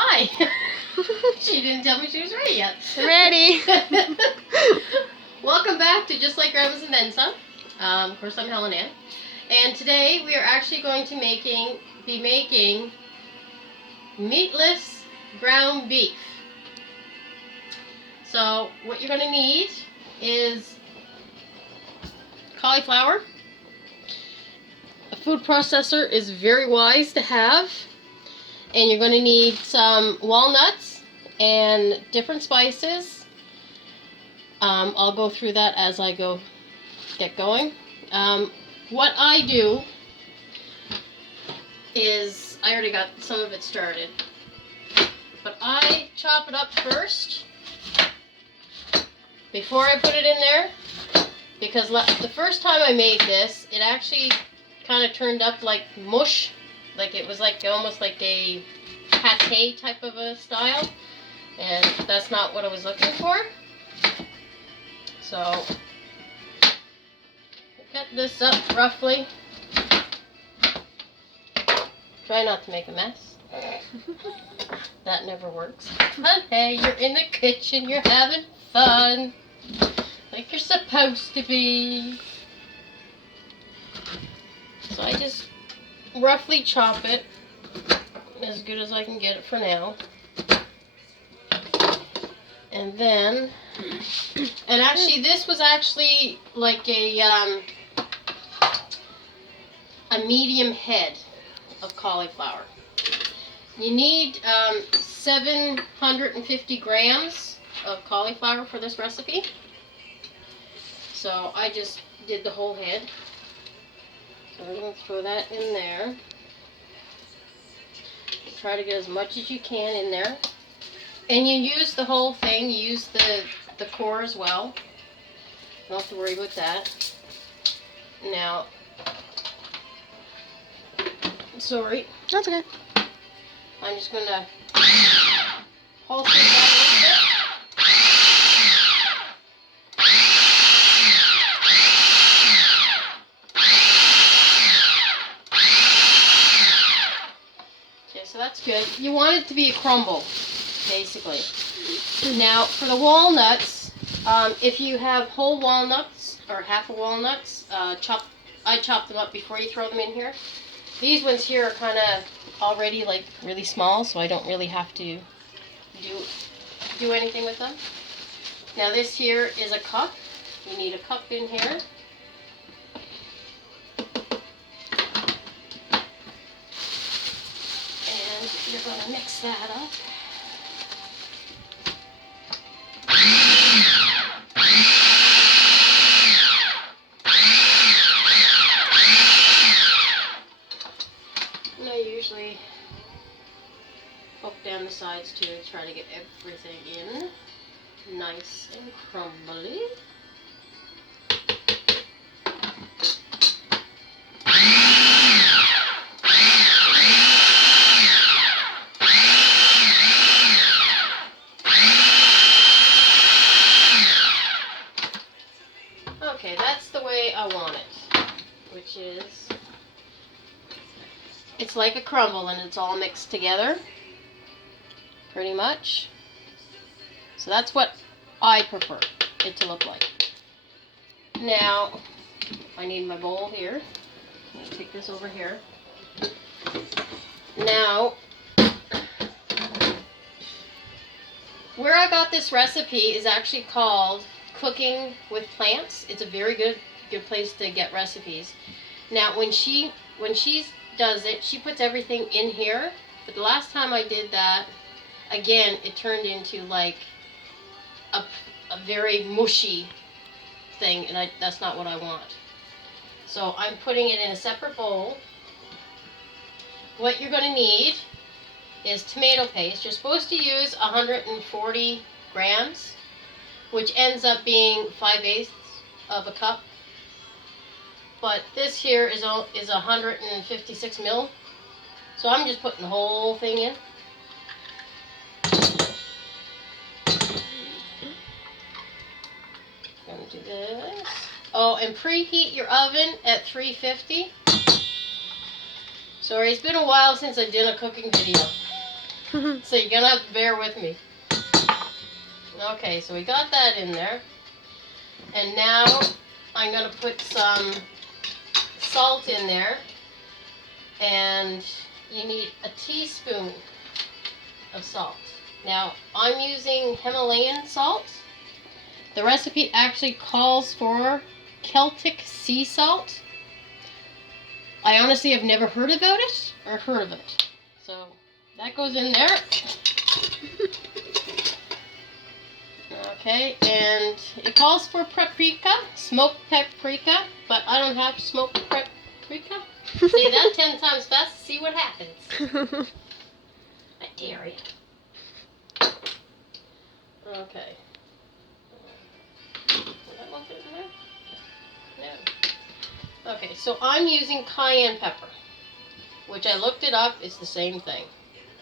Hi. She didn't tell me she was ready yet. Ready. Welcome back to Just Like Grandma's and Then Some. Of course, I'm Helen Ann. And today we are actually going to be making meatless ground beef. So what you're going to need is cauliflower. A food processor is very wise to have. And you're going to need some walnuts and different spices. I'll go through that as I get going. What I do is, I already got some of it started, but I chop it up first before I put it in there, because the first time I made this, it actually kind of turned up like mush. Like it was like almost like a pate type of a style, and that's not what I was looking for. So cut this up roughly. Try not to make a mess. That never works. But hey, you're in the kitchen, you're having fun, like you're supposed to be. So I just roughly chop it as good as I can get it for now. And then, and actually this was actually like a medium head of cauliflower. You need 750 grams of cauliflower for this recipe. So I just did the whole head. So we're going to throw that in there. Try to get as much as you can in there. And you use the whole thing. You use the core as well. Don't have to worry about that. Now, sorry. That's okay. I'm just going to holster that a little bit. So that's good. You want it to be a crumble, basically. Now, for the walnuts, if you have whole walnuts or half of walnuts, I chop them up before you throw them in here. These ones here are kind of already like really small, so I don't really have to do anything with them. Now this here is a cup. You need a cup in here. You're going to mix that up. And I usually poke down the sides too to try to get everything in nice and crumbly. Okay, that's the way I want it, which is, it's like a crumble and it's all mixed together, pretty much. So that's what I prefer it to look like. Now, I need my bowl here. I'm going to take this over here. Now, where I got this recipe is actually called Cooking with Plants. It's a very good place to get recipes. Now when she does it, she puts everything in here, but the last time I did that, again, it turned into like a very mushy thing, and that's not what I want. So I'm putting it in a separate bowl. What you're going to need is tomato paste. You're supposed to use 140 grams, which ends up being 5/8 of a cup. But this here is 156 mil. So I'm just putting the whole thing in. Gonna do this. Oh, and preheat your oven at 350. Sorry, it's been a while since I did a cooking video. So you're gonna have to bear with me. Okay, so we got that in there. And now I'm gonna put some salt in there. And you need a teaspoon of salt. Now, I'm using Himalayan salt. The recipe actually calls for Celtic Sea Salt. I honestly have never heard about it or heard of it. So that goes in there. Okay, and it calls for paprika, smoked paprika, but I don't have smoked paprika. Say that 10 times fast, see what happens. I dare you. Okay. Will that one fit in there? No. Okay, so I'm using cayenne pepper, which I looked it up. It's the same thing,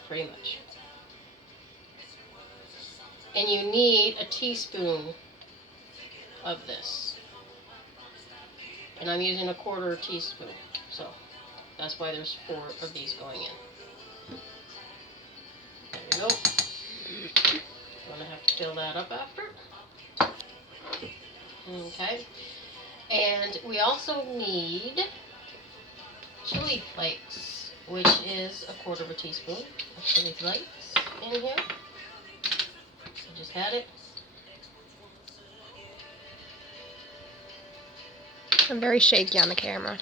pretty much. And you need a teaspoon of this. And I'm using a quarter teaspoon, so that's why there's 4 of these going in. There you go. I'm gonna have to fill that up after. Okay. And we also need chili flakes, which is a quarter of a teaspoon of chili flakes in here. I just had it. I'm very shaky on the camera.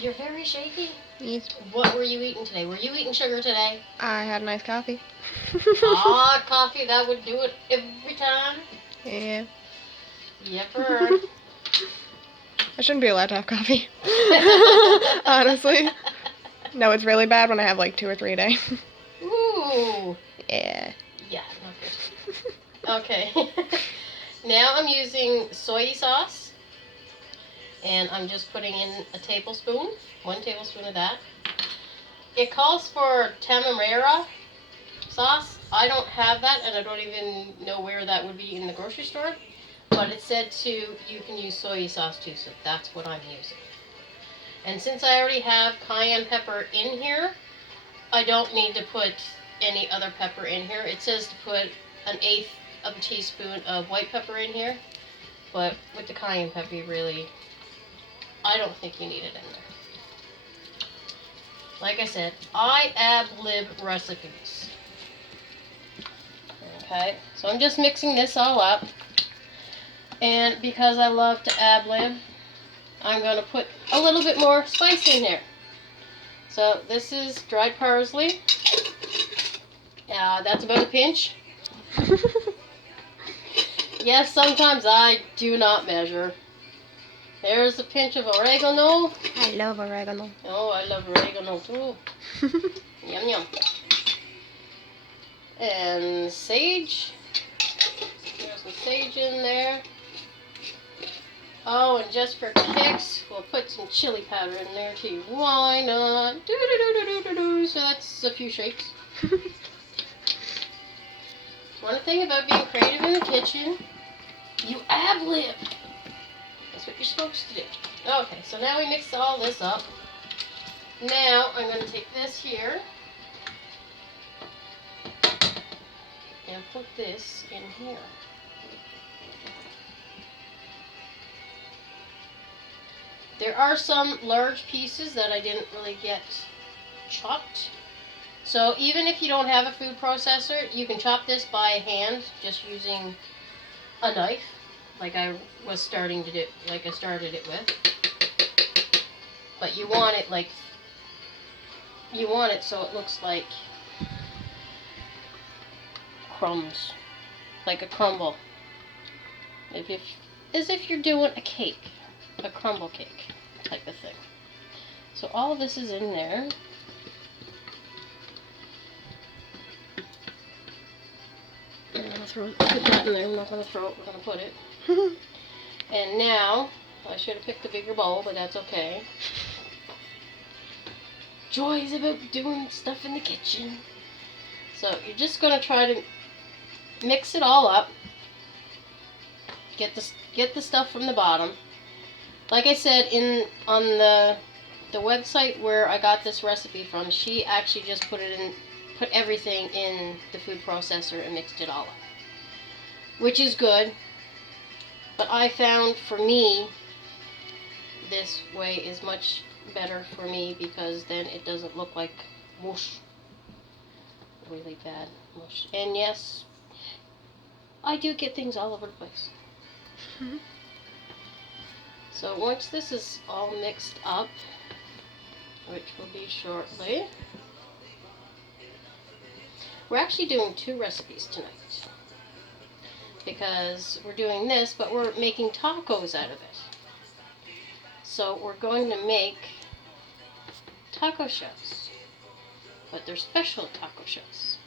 You're very shaky? Yes. What were you eating today? Were you eating sugar today? I had a nice coffee. Coffee, that would do it every time. Yeah. Yepper. I shouldn't be allowed to have coffee. Honestly. No, it's really bad when I have like 2 or 3 a day. Ooh. Yeah. Yeah, not good. Okay. Now I'm using soy sauce. And I'm just putting in a tablespoon, 1 tablespoon of that. It calls for Tamari sauce. I don't have that, and I don't even know where that would be in the grocery store. But it said you can use soy sauce too, so that's what I'm using. And since I already have cayenne pepper in here, I don't need to put any other pepper in here. It says to put 1/8 of a teaspoon of white pepper in here, but with the cayenne pepper, you really, I don't think you need it in there. Like I said, I ad-lib recipes. Okay, so I'm just mixing this all up. And because I love to ad-lib, I'm going to put a little bit more spice in there. So this is dried parsley. That's about a pinch. Yes, sometimes I do not measure. There's a pinch of oregano. I love oregano. Oh, I love oregano too. Yum yum. And sage. There's some sage in there. Oh, and just for kicks, we'll put some chili powder in there too. Why not? So that's a few shakes. One thing about being creative in the kitchen, you ad-lib. That's what you're supposed to do. Okay, so now we mix all this up. Now I'm going to take this here and put this in here. There are some large pieces that I didn't really get chopped. So even if you don't have a food processor, you can chop this by hand just using a knife, like I started it with. But you want it so it looks like crumbs, like a crumble. As if you're doing a cake, a crumble cake type of thing. So all of this is in there. I'm going to put that in there. I'm not going to throw it, we're going to put it. And now, I should have picked a bigger bowl, but that's okay. Joys about doing stuff in the kitchen. So you're just going to try to mix it all up. Get the stuff from the bottom. Like I said, on the website where I got this recipe from, she actually just put put everything in the food processor and mixed it all up, which is good. But I found for me, this way is much better for me because then it doesn't look like mush. Really bad mush. And yes, I do get things all over the place. Mm-hmm. So once this is all mixed up, which will be shortly, we're actually doing 2 recipes tonight. Because we're doing this, but we're making tacos out of it. So we're going to make taco shells. But they're special taco shells.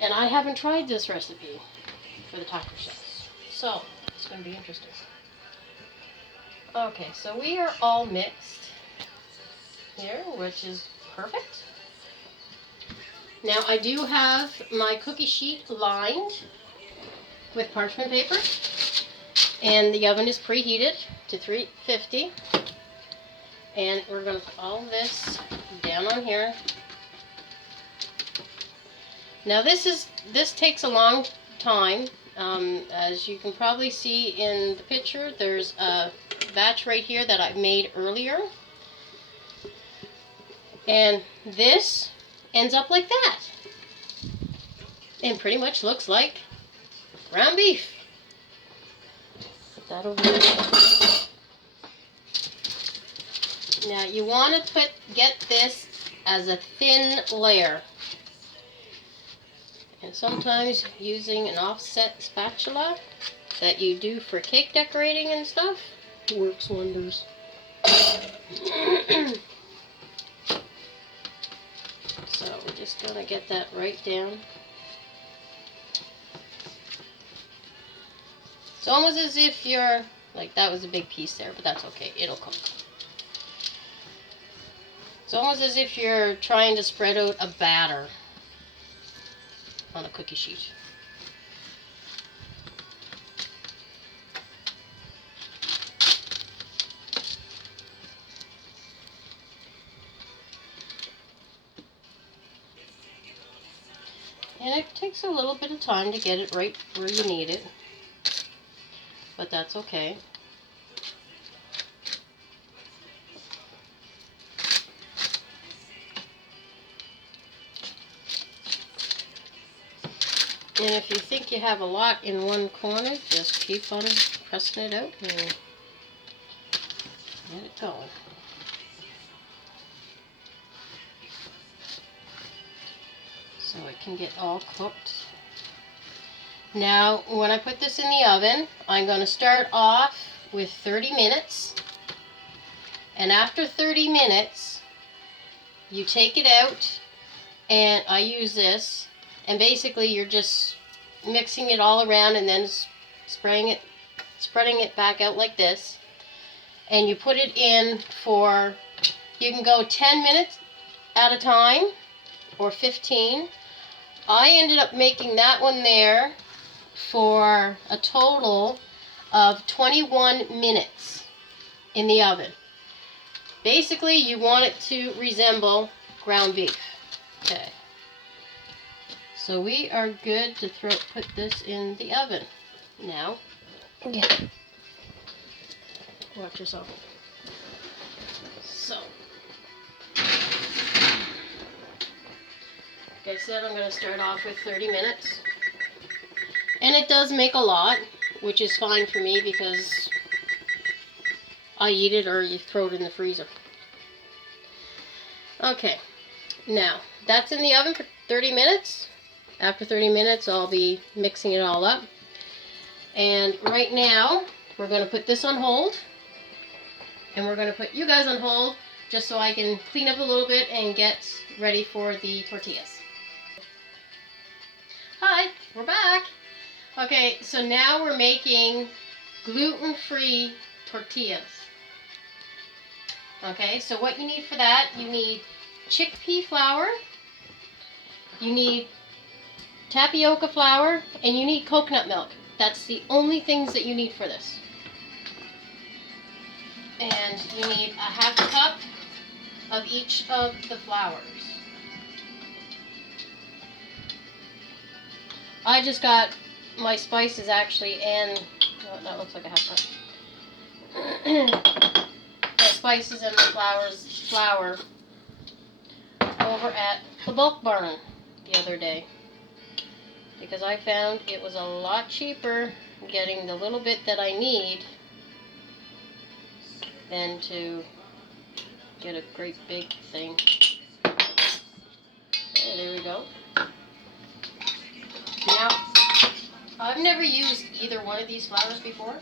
And I haven't tried this recipe for the taco shells. So, it's going to be interesting. Okay, so we are all mixed here, which is perfect. Now I do have my cookie sheet lined with parchment paper. And the oven is preheated to 350. And we're going to put all this down on here. Now this takes a long time. As you can probably see in the picture, there's a batch right here that I made earlier. And this ends up like that. And pretty much looks like ground beef. Put that over there. Now you want to get this as a thin layer. And sometimes using an offset spatula that you do for cake decorating and stuff works wonders. So we're just going to get that right down. It's almost as if you're, like that was a big piece there, but that's okay, it'll cook. It's almost as if you're trying to spread out a batter on a cookie sheet. And it takes a little bit of time to get it right where you need it, but that's okay. And if you think you have a lot in one corner, just keep on pressing it out and get it going. So it can get all cooked. Now, when I put this in the oven, I'm going to start off with 30 minutes. And after 30 minutes, you take it out, and I use this. And basically, you're just mixing it all around and then spreading it back out like this. And you put it in for, you can go 10 minutes at a time or 15. I ended up making that one there for a total of 21 minutes in the oven. Basically, you want it to resemble ground beef. Okay. So we are good to put this in the oven. Now, Yeah. watch yourself. So, like I said, I'm going to start off with 30 minutes. And it does make a lot, which is fine for me because I eat it or you throw it in the freezer. Okay, now that's in the oven for 30 minutes. After 30 minutes, I'll be mixing it all up. And right now, we're going to put this on hold. And we're going to put you guys on hold just so I can clean up a little bit and get ready for the tortillas. Hi, we're back. Okay, so now we're making gluten-free tortillas. Okay, so what you need for that, you need chickpea flour, you need tapioca flour, and you need coconut milk. That's the only things that you need for this. And you need a half cup of each of the flours. I just got my spices actually, and oh, that looks like a half cup. The spices and the flour over at the bulk barn the other day, because I found it was a lot cheaper getting the little bit that I need than to get a great big thing. Okay, there we go. Now, I've never used either one of these flours before,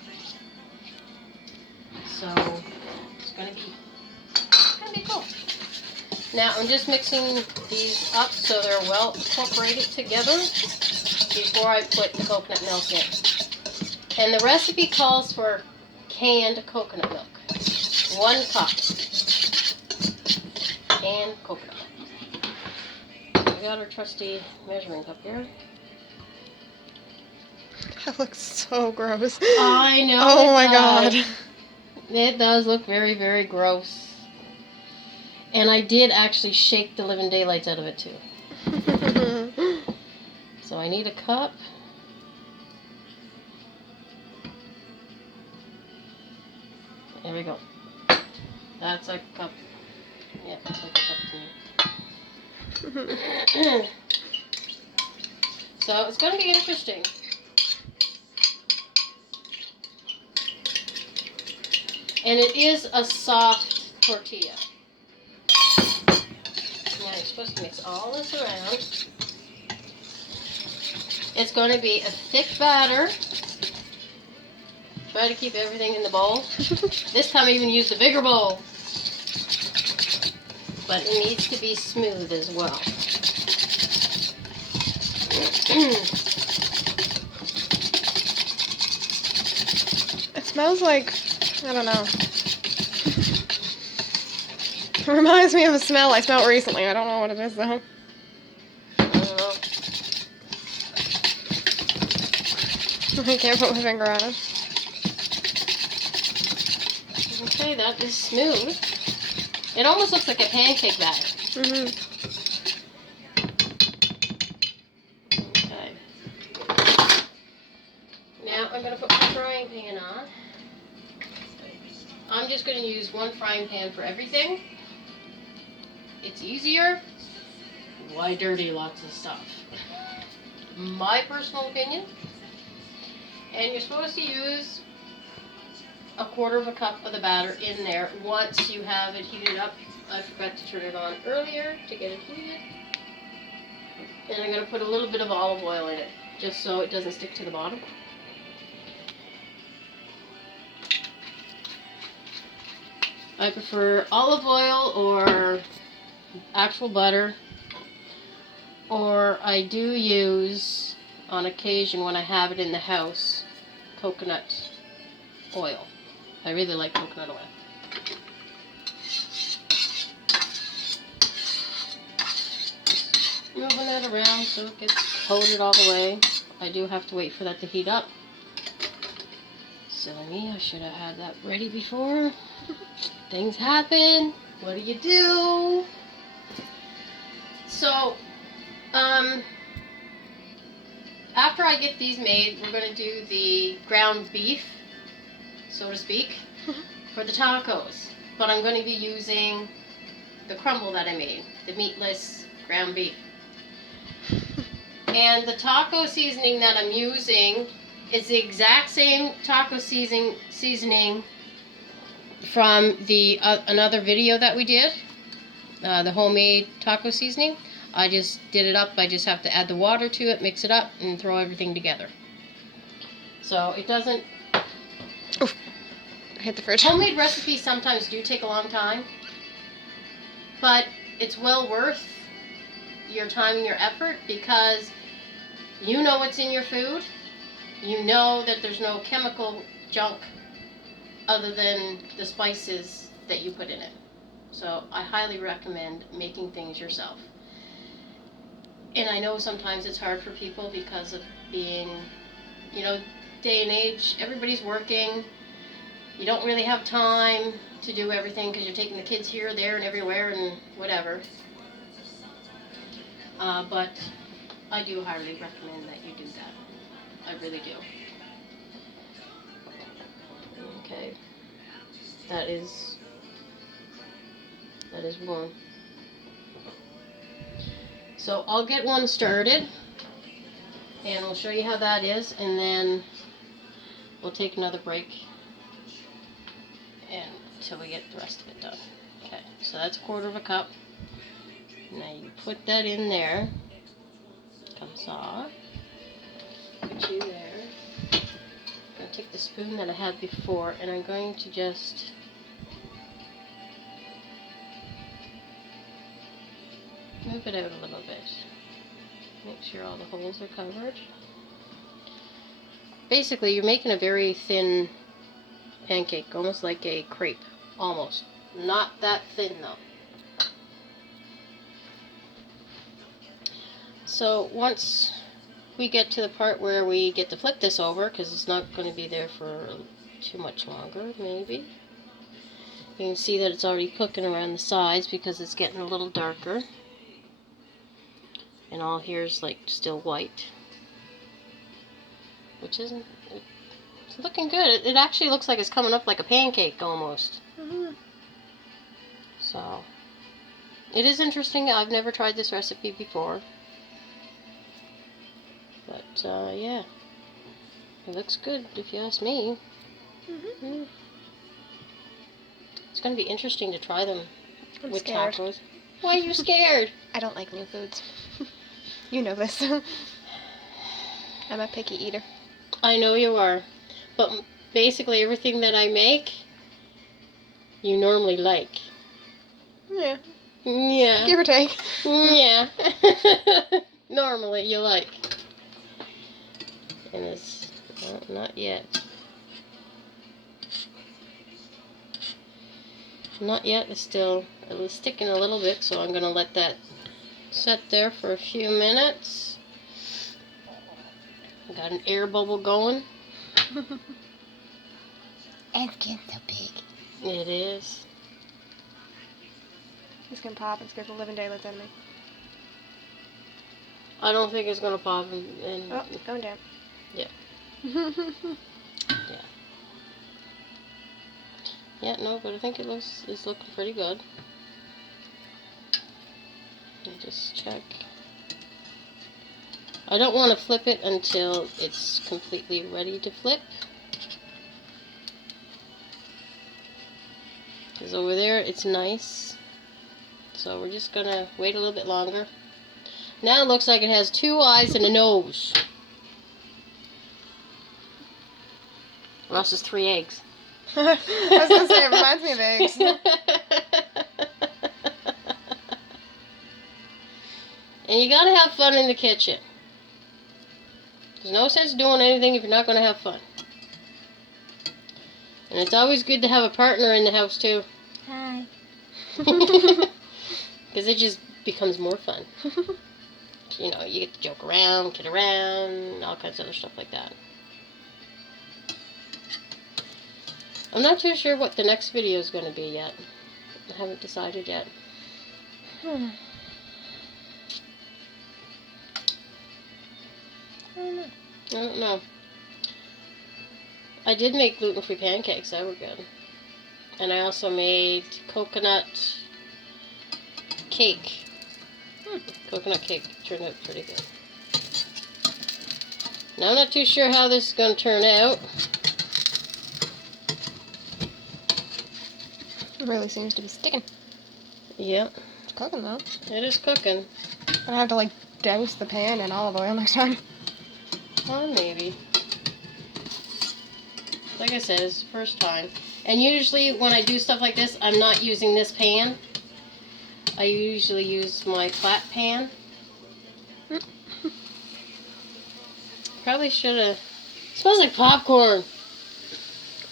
so it's gonna be cool. Now I'm just mixing these up so they're well incorporated together before I put the coconut milk in. And the recipe calls for canned coconut milk. 1 cup canned coconut milk. We got our trusty measuring cup here. That looks so gross. I know. Oh my god. It does look very, very gross. And I did actually shake the living daylights out of it too. So I need a cup. There we go. That's a cup. Yeah, that's like a cup to me. So it's going to be interesting. And it is a soft tortilla. Now you're supposed to mix all this around. It's going to be a thick batter. Try to keep everything in the bowl. This time I even used a bigger bowl. But it needs to be smooth as well. It smells like, I don't know. It reminds me of a smell I smelled recently. I don't know what it is though. I don't know. I can't put my finger on it. Okay, that is smooth. It almost looks like a pancake batter. Mm-hmm. Okay. Now I'm going to put my frying pan on. I'm just going to use 1 frying pan for everything. It's easier. Why dirty lots of stuff? My personal opinion. And you're supposed to use 1/4 cup of the batter in there once you have it heated up. I forgot to turn it on earlier to get it heated. And I'm going to put a little bit of olive oil in it, just so it doesn't stick to the bottom. I prefer olive oil or actual butter, or I do use, on occasion when I have it in the house, coconut oil. I really like coconut oil. Moving that around so it gets coated all the way. I do have to wait for that to heat up. Silly me, I should have had that ready before. Things happen. What do? So, after I get these made, we're going to do the ground beef, so to speak, for the tacos. But I'm going to be using the crumble that I made, the meatless ground beef. And the taco seasoning that I'm using is the exact same taco seasoning from the another video that we did, the homemade taco seasoning. I just did it up. I just have to add the water to it, mix it up, and throw everything together. So it doesn't... Oof. I hit the fridge. Homemade recipes sometimes do take a long time, but it's well worth your time and your effort, because you know what's in your food. You know that there's no chemical junk other than the spices that you put in it. So I highly recommend making things yourself. And I know sometimes it's hard for people because of being, day and age, everybody's working. you don't really have time to do everything because you're taking the kids here, there, and everywhere, and whatever. But I do highly recommend that you do that. I really do. Okay. That is one. So I'll get one started, and we'll show you how that is, and then we'll take another break until we get the rest of it done. Okay, so that's 1/4 cup. Now you put that in there. Comes off. Put you there. I'm going to take the spoon that I had before, and I'm going to just move it out a little bit. Make sure all the holes are covered. Basically, you're making a very thin pancake, almost like a crepe. Almost. Not that thin, though. So once we get to the part where we get to flip this over, because it's not going to be there for too much longer, maybe. You can see that it's already cooking around the sides because it's getting a little darker. And all here's like still white. Which isn't... It's looking good. It actually looks like it's coming up like a pancake almost. Mm-hmm. So, it is interesting. I've never tried this recipe before. But, yeah. It looks good, if you ask me. Mm-hmm. It's going to be interesting to try them I'm with scared. tacos. Why are you scared? I don't like new foods. You know this. I'm a picky eater. I know you are. But basically everything that I make, you normally like. Yeah. Yeah. Give or take. Yeah. Normally you like. And it's not yet. Not yet. It's still sticking a little bit, so I'm going to let that set there for a few minutes. I got an air bubble going. It's getting so big. It is. It's gonna pop and scare the living daylights out of me. I don't think it's going to pop. Oh, it's going down. Yeah. Yeah, no, but I think it's looking pretty good. Let me just check. I don't want to flip it until it's completely ready to flip. Because over there it's nice. So we're just going to wait a little bit longer. Now it looks like it has 2 eyes and a nose. Or else it's 3 eggs. I was gonna say, it reminds me of eggs. And you gotta have fun in the kitchen. There's no sense doing anything if you're not gonna have fun. And it's always good to have a partner in the house too. Hi. Because it just becomes more fun. You know, you get to joke around, kid around, all kinds of other stuff like that. I'm not too sure what the next video is going to be yet. I haven't decided yet. I don't know. I did make gluten-free pancakes. They were good. And I also made coconut cake. Coconut cake turned out pretty good. Now I'm not too sure how this is going to turn out. It really seems to be sticking. Yep. It's cooking though. It is cooking. I have to like douse the pan in olive oil next time. Well, maybe. Like I said, it's the first time. And usually when I do stuff like this, I'm not using this pan. I usually use my flat pan. Probably should have... Smells like popcorn.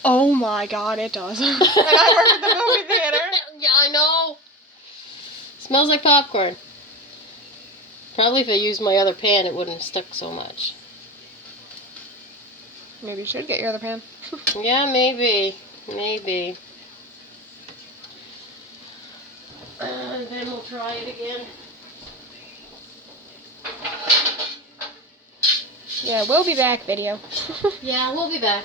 Oh my god, it does. And I work at the movie theater. Yeah, I know. Smells like popcorn. Probably if I used my other pan, it wouldn't have stuck so much. Maybe you should get your other pan. Yeah, maybe. Maybe. Then we'll try it again. Yeah, we'll be back, video. Yeah, we'll be back.